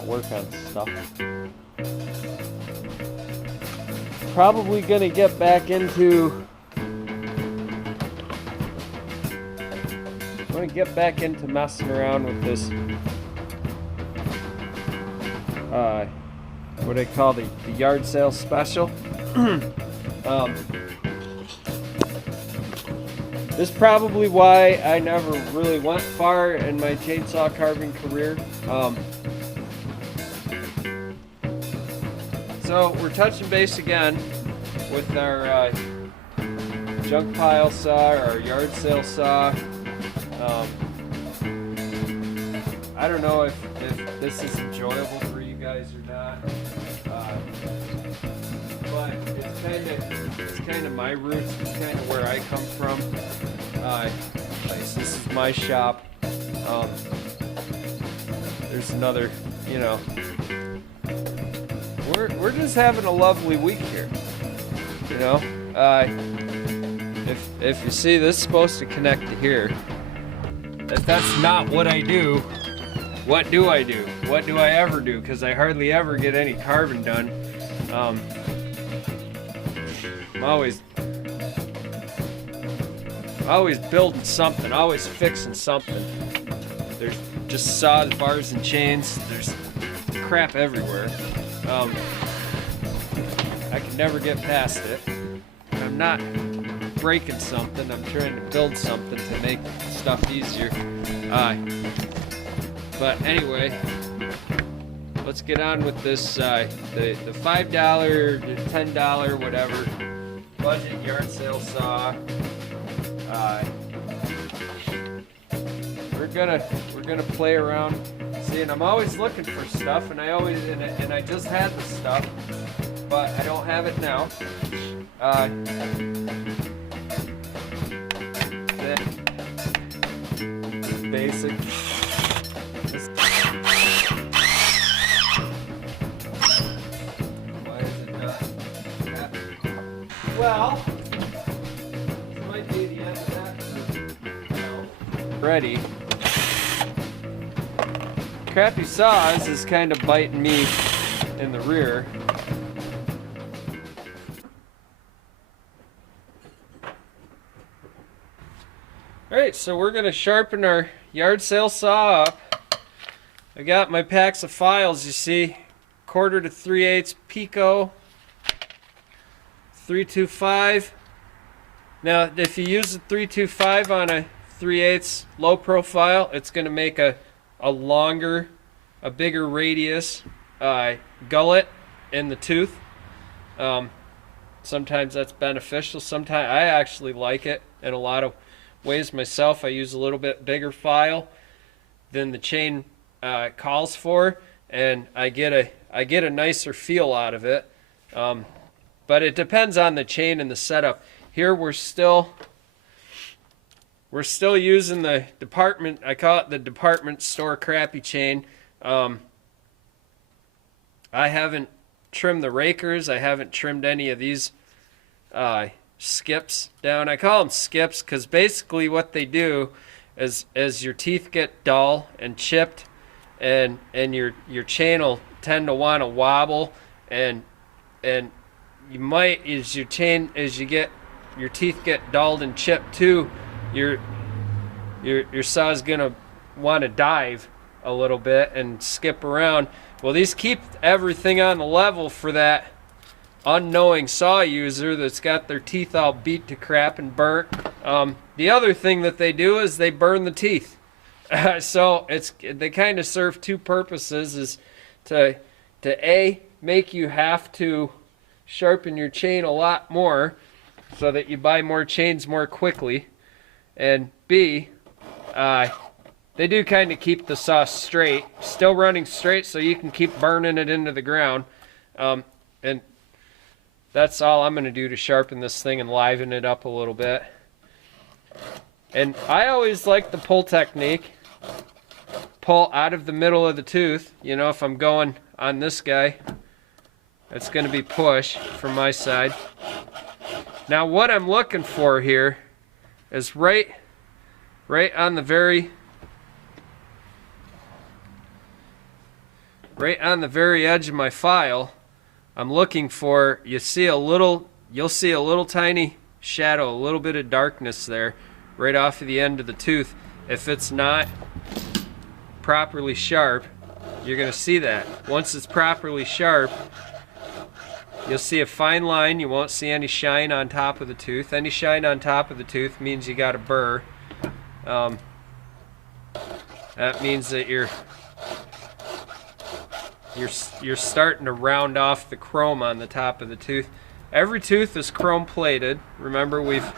to work on stuff. Probably going to get back into... I'm going to get back into messing around with this, what I call the yard sale special. This is probably why I never really went far in my chainsaw carving career. So we're touching base again with our junk pile saw, or our yard sale saw. I don't know if this is enjoyable for you guys or not, but it's kind of my roots. It's kind of where I come from. This is my shop. There's another, you know. We're just having a lovely week here, you know. If you see, this is supposed to connect to here. If that's not what I do, what do I do? What do I ever do? Because I hardly ever get any carving done. I'm always building something, always fixing something. There's just saws, bars, and chains. There's crap everywhere. I can never get past it. I'm not breaking something. I'm trying to build something to make stuff easier. But anyway, let's get on with this. The $5, the $10, whatever budget yard sale saw. We're gonna play around. See, and I'm always looking for stuff, and I just had the stuff, but I don't have it now. Basic. Why is it not? Well, this might be the end of that. Ready. Crappy saws is kind of biting me in the rear. Alright, so we're going to sharpen our yard sale saw up. I got my packs of files, you see. 1/4 to 3/8 Pico. 325. Now, if you use the 325 on a 3/8 low profile, it's going to make a longer, a bigger radius gullet in the tooth. Sometimes that's beneficial. Sometimes I actually like it in a lot of ways myself. I use a little bit bigger file than the chain calls for, and I get a nicer feel out of it. But it depends on the chain and the setup. Here we're still using the department, I call it the department store crappy chain. I haven't trimmed the rakers. I haven't trimmed any of these skips down. I call them skips because basically what they do is as your teeth get dull and chipped, and your chain will tend to want to wobble, and you might, as your teeth get dulled and chipped too, your saw is gonna want to dive a little bit and skip around. Well, these keep everything on the level for that unknowing saw user that's got their teeth all beat to crap and burnt. The other thing that they do is they burn the teeth. So they kind of serve two purposes: is to A, make you have to sharpen your chain a lot more so that you buy more chains more quickly, and B, they do kind of keep the saw straight, still running straight, so you can keep burning it into the ground. And that's all I'm going to do to sharpen this thing and liven it up a little bit. And I always like the pull technique. Pull out of the middle of the tooth. You know, if I'm going on this guy, it's going to be push from my side. Now what I'm looking for here is right on the very right on the very edge of my file, I'm looking for, you'll see a little tiny shadow, a little bit of darkness there right off of the end of the tooth. If it's not properly sharp, you're going to see that. Once it's properly sharp, you'll see a fine line. You won't see any shine on top of the tooth. Any shine on top of the tooth means you got a burr. That means that you're starting to round off the chrome on the top of the tooth. Every tooth is chrome plated. Remember, we've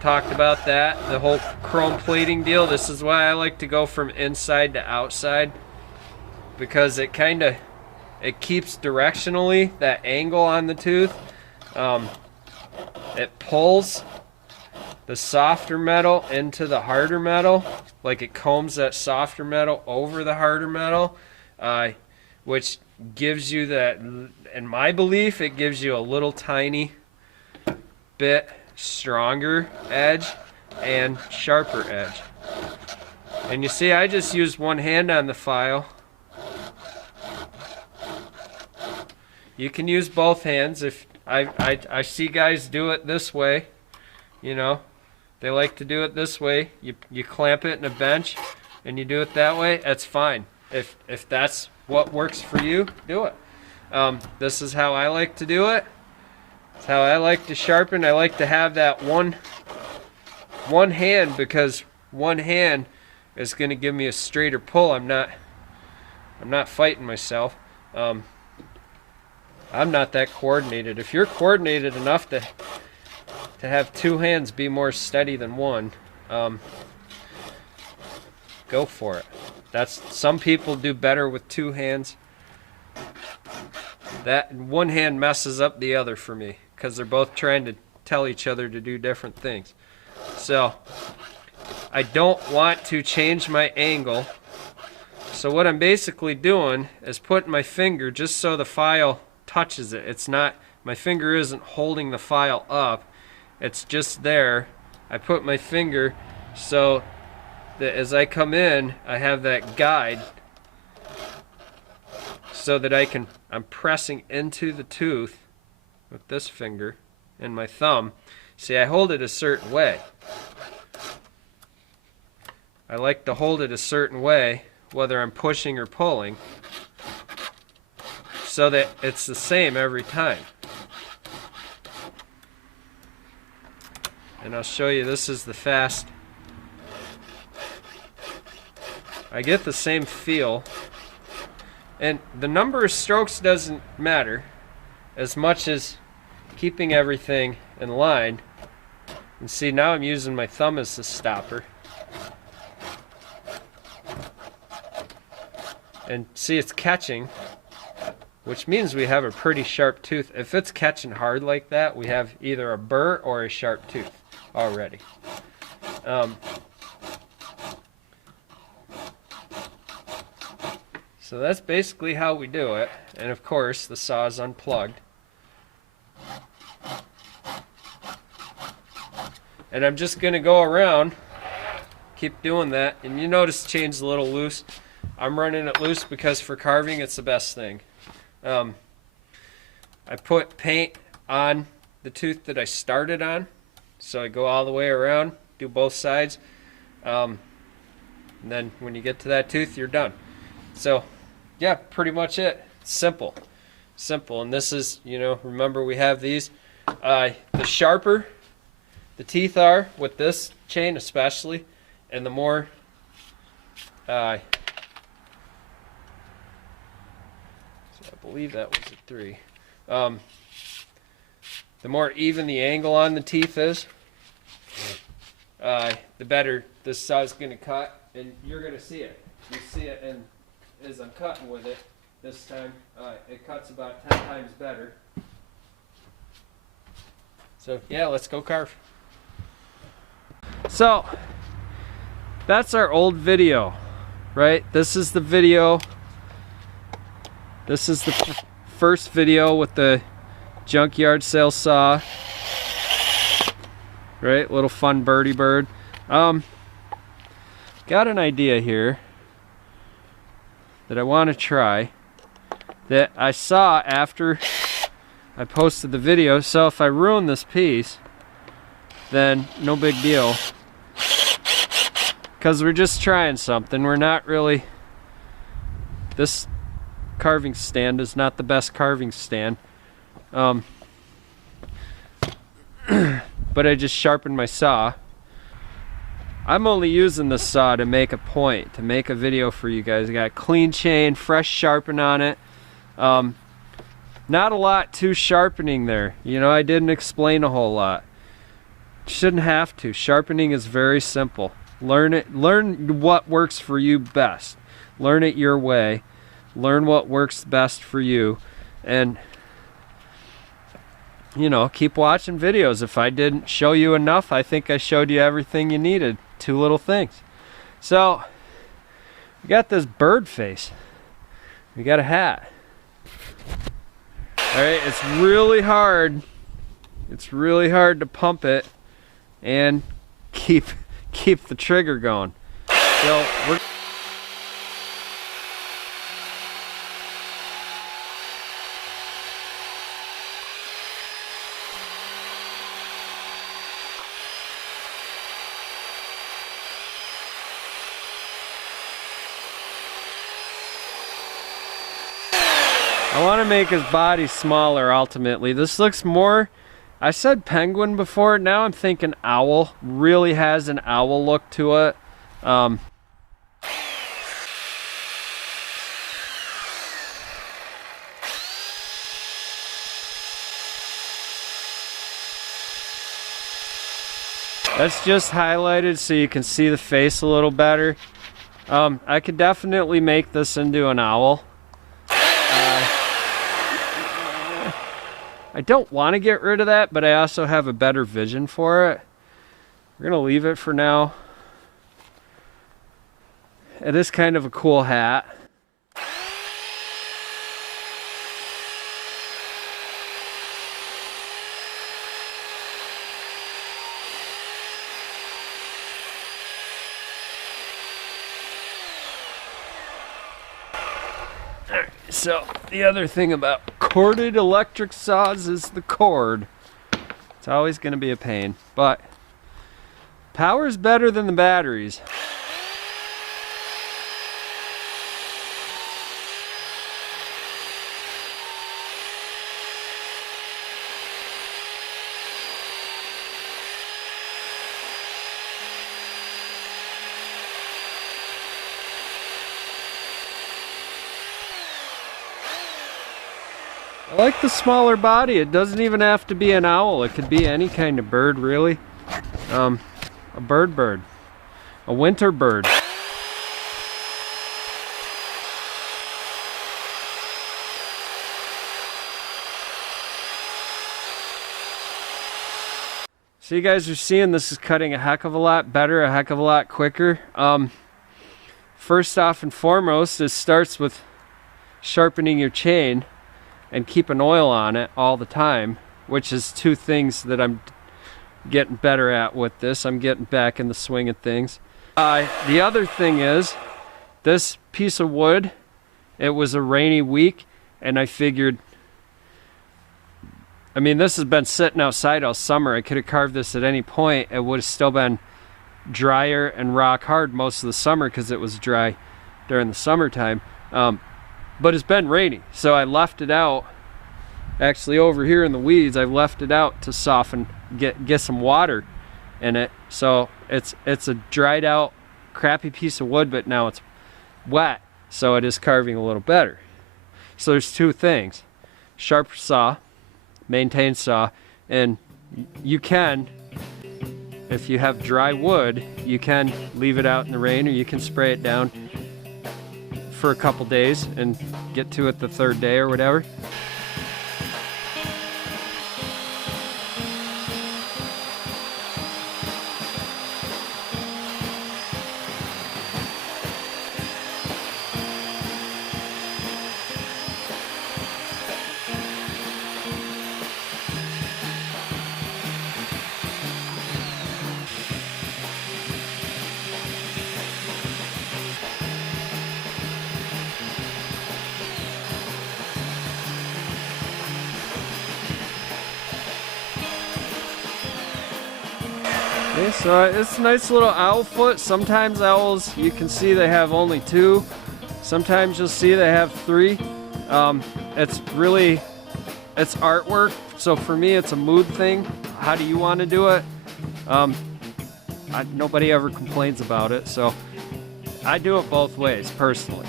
talked about that, the whole chrome plating deal. This is why I like to go from inside to outside, because it keeps directionally that angle on the tooth. It pulls the softer metal into the harder metal, like it combs that softer metal over the harder metal, which gives you that, in my belief, it gives you a little tiny bit stronger edge and sharper edge. And you see, I just used one hand on the file. You can use both hands. If I see guys do it this way, you know, they like to do it this way. You clamp it in a bench and you do it that way. That's fine. If that's what works for you, do it. This is how I like to do it. It's how I like to sharpen. I like to have that one hand, because one hand is going to give me a straighter pull. I'm not fighting myself. I'm not that coordinated. If you're coordinated enough to have two hands be more steady than one, go for it. Some people do better with two hands. That one hand messes up the other for me, because they're both trying to tell each other to do different things. So I don't want to change my angle. So what I'm basically doing is putting my finger just so the file touches it. It's not, my finger isn't holding the file up. It's just there. I put my finger so that as I come in, I have that guide, so that I'm pressing into the tooth with this finger and my thumb. See, I hold it a certain way. I like to hold it a certain way, whether I'm pushing or pulling, so that it's the same every time. And I'll show you, this is the fast. I get the same feel. And the number of strokes doesn't matter as much as keeping everything in line. And see, now I'm using my thumb as the stopper. And see, it's catching, which means we have a pretty sharp tooth. If it's catching hard like that, we have either a burr or a sharp tooth already. So that's basically how we do it. And of course, the saw is unplugged. And I'm just going to go around, keep doing that. And you notice the chain's a little loose. I'm running it loose because for carving, it's the best thing. I put paint on the tooth that I started on. So I go all the way around, do both sides. And then when you get to that tooth, you're done. So yeah, pretty much it. Simple. And this is, you know, remember we have these. The sharper the teeth are with this chain especially, and the more so I believe that was a 3. The more even the angle on the teeth is, the better this saw is going to cut, and you're going to see it. You see it, and as I'm cutting with it, this time it cuts about 10 times better. So yeah, let's go carve. So that's our old video, right? This is the video. This is the first video with the junkyard sale saw, right? Little fun birdie bird. Got an idea here. that I want to try that I saw after I posted the video. So if I ruin this piece, then no big deal, because we're just trying something. We're not really, this carving stand is not the best carving stand, but I just sharpened my saw. I'm only using this saw to make a point, to make a video for you guys. I got a clean chain, fresh sharpen on it. Not a lot to sharpening there. You know, I didn't explain a whole lot. Shouldn't have to. Sharpening is very simple. Learn it. Learn what works for you best. Learn it your way. Learn what works best for you. And, you know, keep watching videos. If I didn't show you enough, I think I showed you everything you needed. 2 little things. So, we got this bird face. We got a hat. Alright, it's really hard. It's really hard to pump it and keep the trigger going. So, we're I want to make his body smaller ultimately. This looks more, I said penguin before, now I'm thinking owl. Really has an owl look to it. That's just highlighted so you can see the face a little better. I could definitely make this into an owl. I don't want to get rid of that, but I also have a better vision for it. We're going to leave it for now. It is kind of a cool hat. So the other thing about corded electric saws is the cord. It's always going to be a pain, but power's better than the batteries. I like the smaller body. It doesn't even have to be an owl. It could be any kind of bird, really. A bird. A winter bird. So you guys are seeing this is cutting a heck of a lot better, a heck of a lot quicker. First off and foremost, it starts with sharpening your chain and keeping oil on it all the time, which is 2 things that I'm getting better at with this. I'm getting back in the swing of things. The other thing is, this piece of wood, it was a rainy week, and I figured, I mean, this has been sitting outside all summer. I could have carved this at any point. It would have still been drier and rock hard most of the summer because it was dry during the summertime. But it's been rainy, so I left it out. Actually, over here in the weeds, I've left it out to soften, get some water in it. So it's a dried out, crappy piece of wood, but now it's wet, so it is carving a little better. So there's 2 things: sharp saw, maintain saw, and you can, if you have dry wood, you can leave it out in the rain, or you can spray it down for a couple days and get to it the 3rd day or whatever. Okay, so it's a nice little owl foot. Sometimes owls, you can see they have only 2. Sometimes you'll see they have 3. It's artwork. So for me, it's a mood thing. How do you want to do it? Nobody ever complains about it, so I do it both ways personally.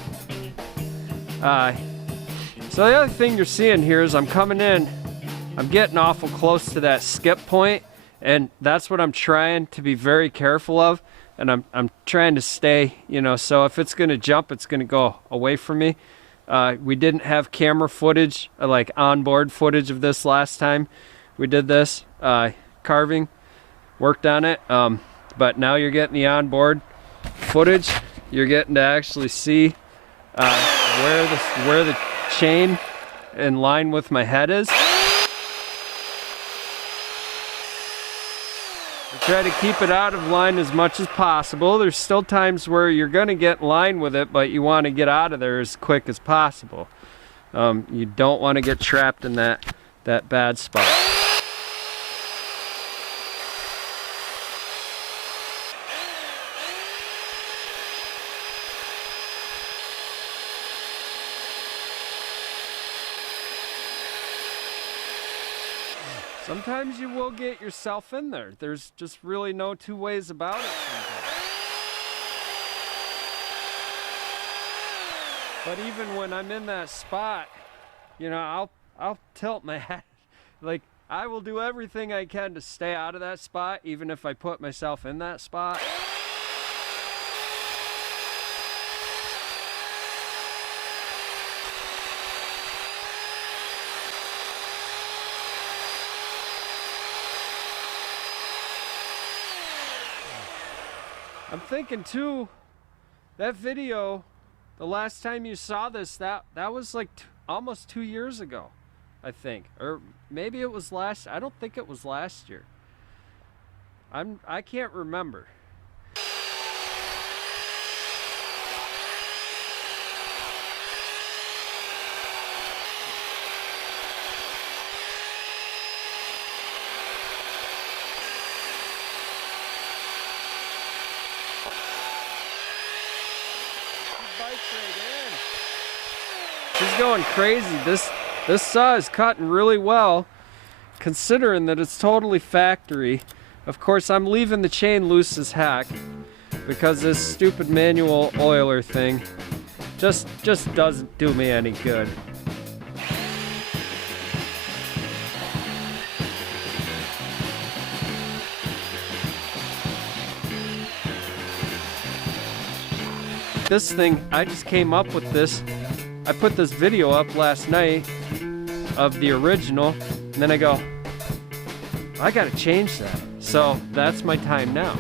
So the other thing you're seeing here is I'm coming in, I'm getting awful close to that skip point, and that's what I'm trying to be very careful of, and I'm trying to stay, so if it's gonna jump, it's gonna go away from me. We didn't have camera footage, like onboard footage of this last time we did this carving, worked on it, but now you're getting the onboard footage. You're getting to actually see where the chain in line with my head is. I try to keep it out of line as much as possible. There's still times where you're going to get in line with it, but you want to get out of there as quick as possible. You don't want to get trapped in that bad spot. Sometimes you will get yourself in there. There's just really no 2 ways about it sometimes. But even when I'm in that spot, I'll tilt my head. Like, I will do everything I can to stay out of that spot, even if I put myself in that spot. I'm thinking too, that video, the last time you saw this, that was like almost 2 years ago, I think. Or maybe it was I don't think it was last year. I can't remember. She's going crazy. This saw is cutting really well, considering that it's totally factory. Of course, I'm leaving the chain loose as heck because this stupid manual oiler thing just doesn't do me any good. This thing, I just came up with this. I put this video up last night of the original, and then I go, I gotta change that. So that's my time now.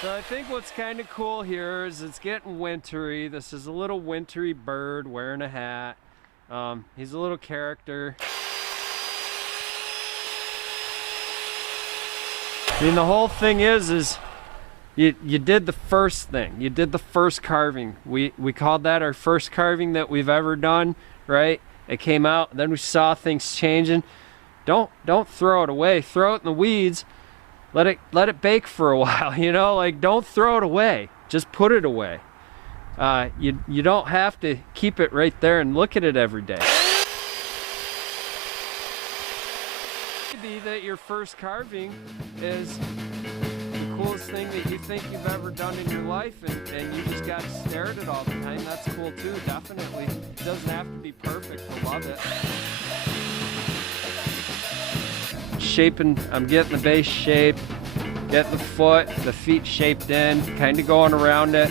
So I think what's kind of cool here is it's getting wintry. This is a little wintry bird wearing a hat. He's a little character. I mean, the whole thing is you did the first thing. You did the first carving. We called that our first carving that we've ever done, right? It came out, then we saw things changing. Don't throw it away. Throw it in the weeds. Let it bake for a while, like don't throw it away. Just put it away. You don't have to keep it right there and look at it every day. Maybe that your first carving is the coolest thing that you think you've ever done in your life, and you just got to stare at it all the time. That's cool too, definitely. It doesn't have to be perfect to love it. Shaping, I'm getting the base shape, getting the foot, the feet shaped in, kind of going around it.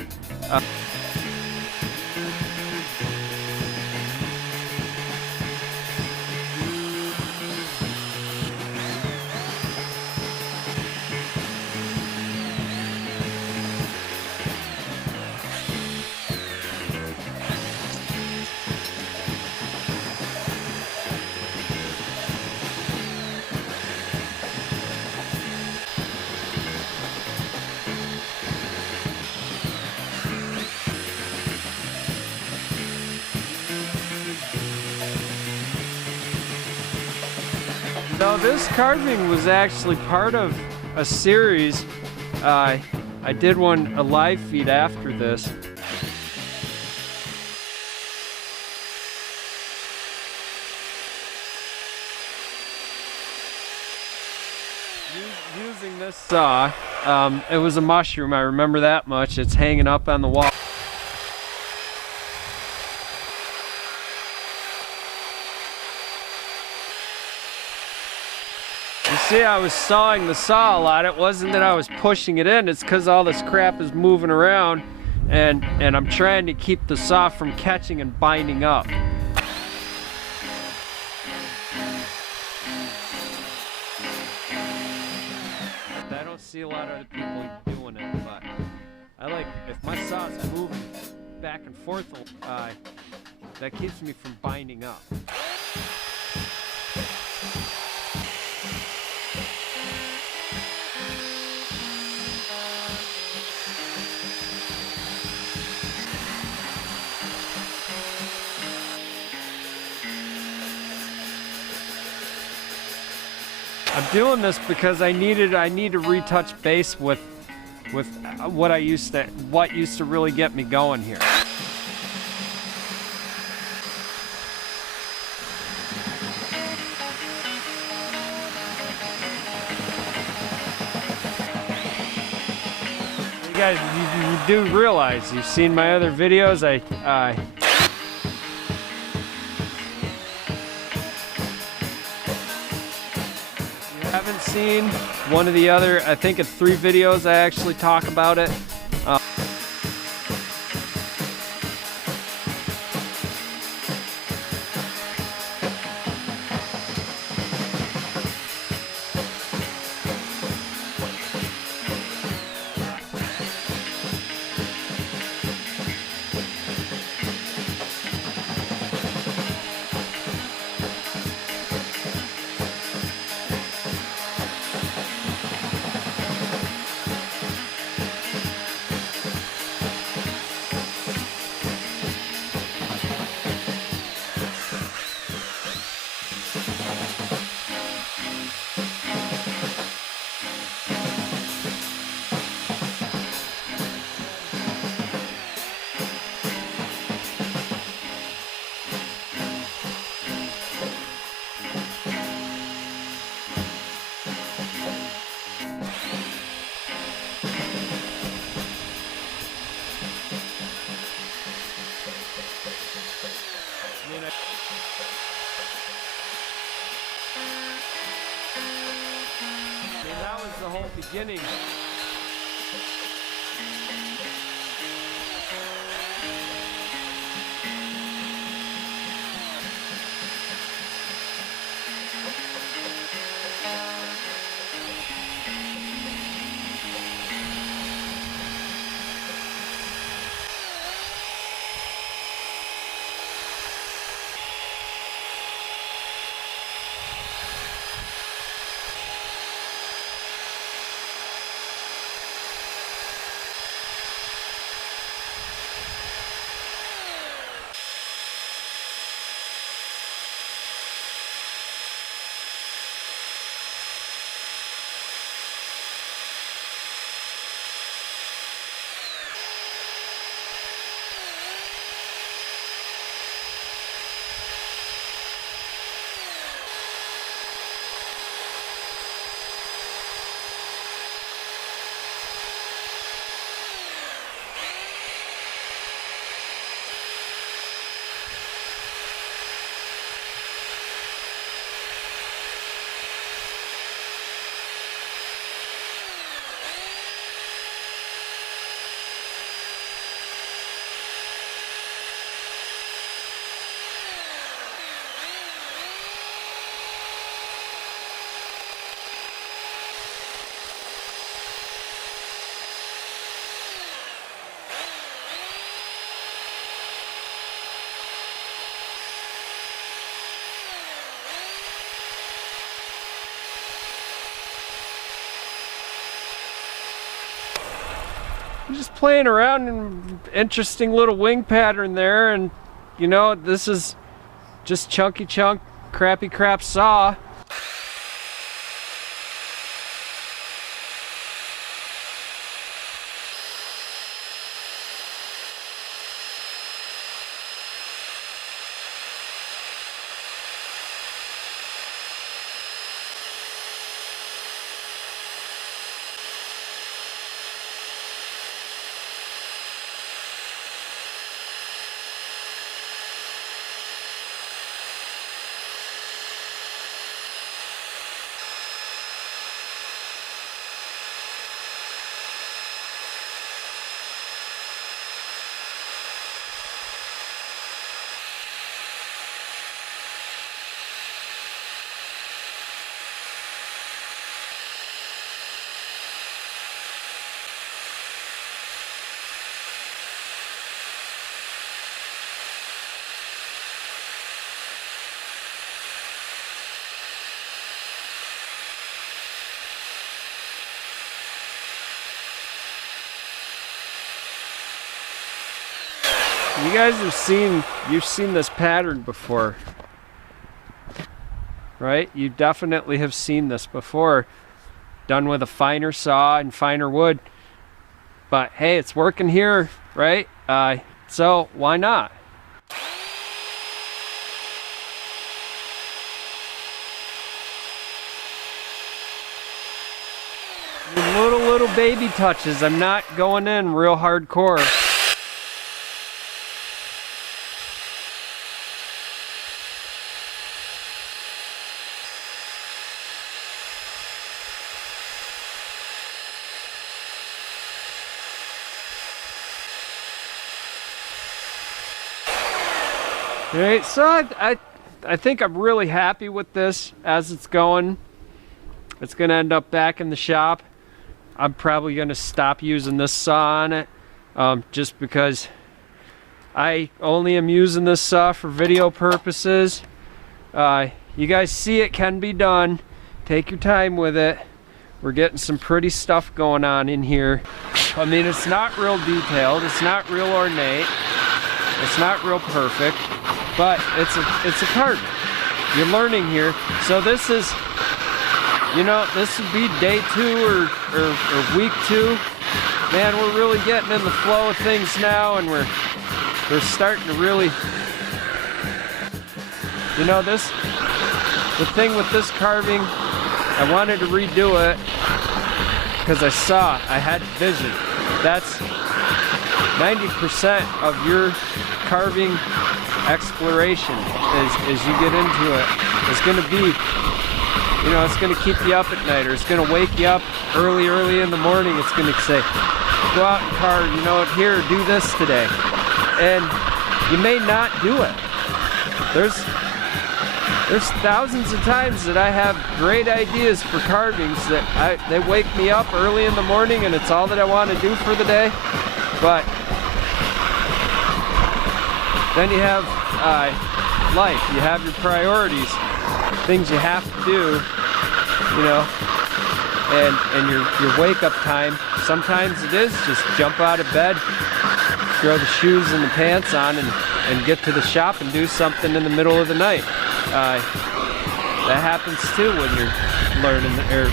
So this carving was actually part of a series. I did a live feed after this. Using this saw, it was a mushroom, I remember that much. It's hanging up on the wall. You see, I was sawing the saw a lot. It wasn't that I was pushing it in, it's because all this crap is moving around and I'm trying to keep the saw from catching and binding up. I don't see a lot of other people doing it, but I like, if my saw is moving back and forth, that keeps me from binding up. I'm doing this because I need to retouch base with what used to really get me going here. You guys, you do realize you've seen my other videos. Haven't seen one of the other, I think it's 3 videos I actually talk about it. That was the whole beginning. I'm just playing around in interesting little wing pattern there, and you know, this is just chunky chunk, crappy crap saw. You guys have seen, you've seen this pattern before, right? You definitely have seen this before, done with a finer saw and finer wood. But hey, it's working here, right? So why not? Little baby touches. I'm not going in real hardcore. All right, so I think I'm really happy with this as it's going. It's gonna end up back in the shop. I'm probably gonna stop using this saw on it, just because I only am using this saw for video purposes. You guys see it can be done. Take your time with it. We're getting some pretty stuff going on in here. I mean, it's not real detailed. It's not real ornate. It's not real perfect, but it's a carving. You're learning here. So this is, you know, this would be day 2 or week 2. Man, we're really getting in the flow of things now, and we're starting to really, you know, the thing with this carving, I wanted to redo it because I had vision. That's 90% of your carving exploration as you get into it. It's going to be, you know, it's going to keep you up at night, or it's going to wake you up early in the morning. It's going to say, go out and carve, you know, here, do this today. And you may not do it. There's thousands of times that I have great ideas for carvings that they wake me up early in the morning and it's all that I want to do for the day. But then you have life, you have your priorities, things you have to do, you know, and your wake up time. Sometimes it is just jump out of bed, throw the shoes and the pants on, and get to the shop and do something in the middle of the night. That happens too when you're learning, or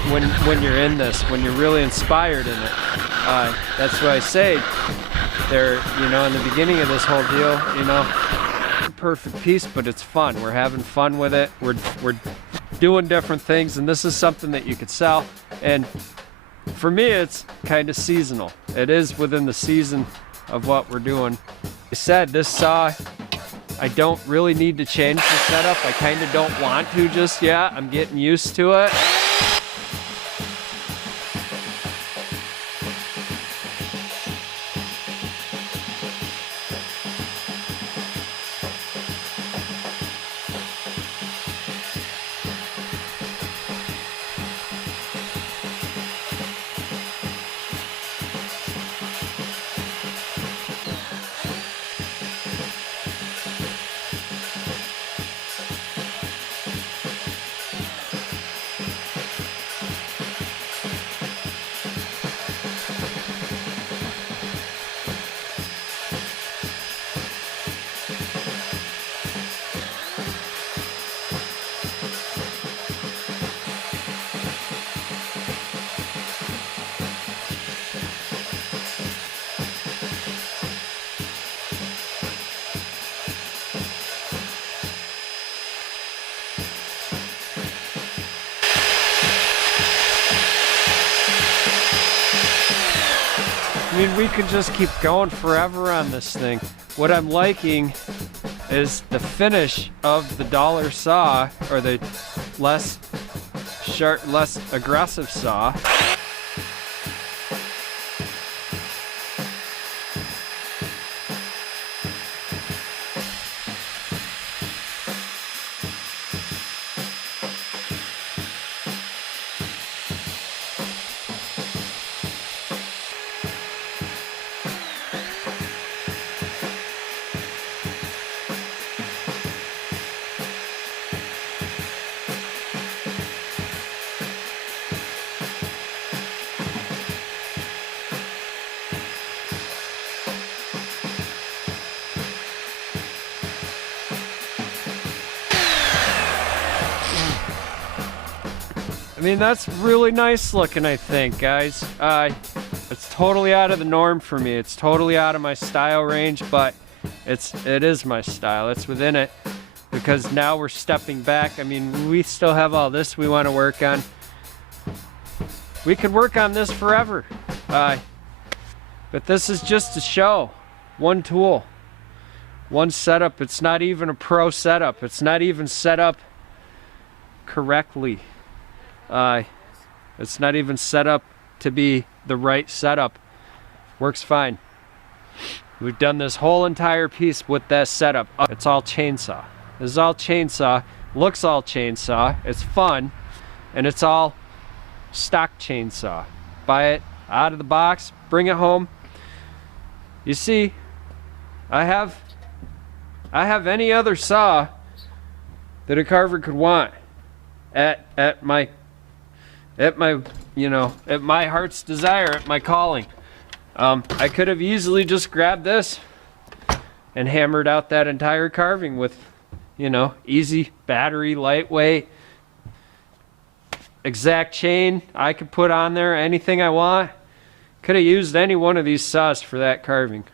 when you're in this, when you're really inspired in it. That's why I say there, you know, in the beginning of this whole deal, you know, perfect piece, but it's fun. We're having fun with it. We're doing different things, and this is something that you could sell. And for me, it's kind of seasonal. It is within the season of what we're doing. I said this saw, I don't really need to change the setup. I kind of don't want to just yet. I'm getting used to it. I mean, we could just keep going forever on this thing. What I'm liking is the finish of the dollar saw, or the less sharp, less aggressive saw. I mean, that's really nice looking, I think, guys. It's totally out of the norm for me. It's totally out of my style range, but it is my style. It's within it, because now we're stepping back. I mean, we still have all this we want to work on. We could work on this forever. But this is just a show. One tool. One setup. It's not even a pro setup. It's not even set up correctly. It's not even set up to be the right setup. Works fine. We've done this whole entire piece with that setup. It's all chainsaw. This is all chainsaw. Looks all chainsaw. It's fun. And it's all stock chainsaw. Buy it out of the box. Bring it home. You see, I have any other saw that a carver could want at my heart's desire, at my calling. I could have easily just grabbed this and hammered out that entire carving with, easy battery, lightweight, exact chain I could put on there, anything I want. Could have used any one of these saws for that carving.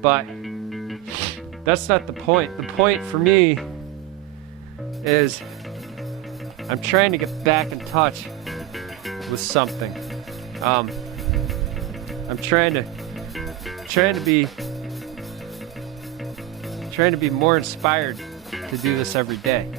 But that's not the point. The point for me is I'm trying to get back in touch with something. I'm trying to be more inspired to do this every day.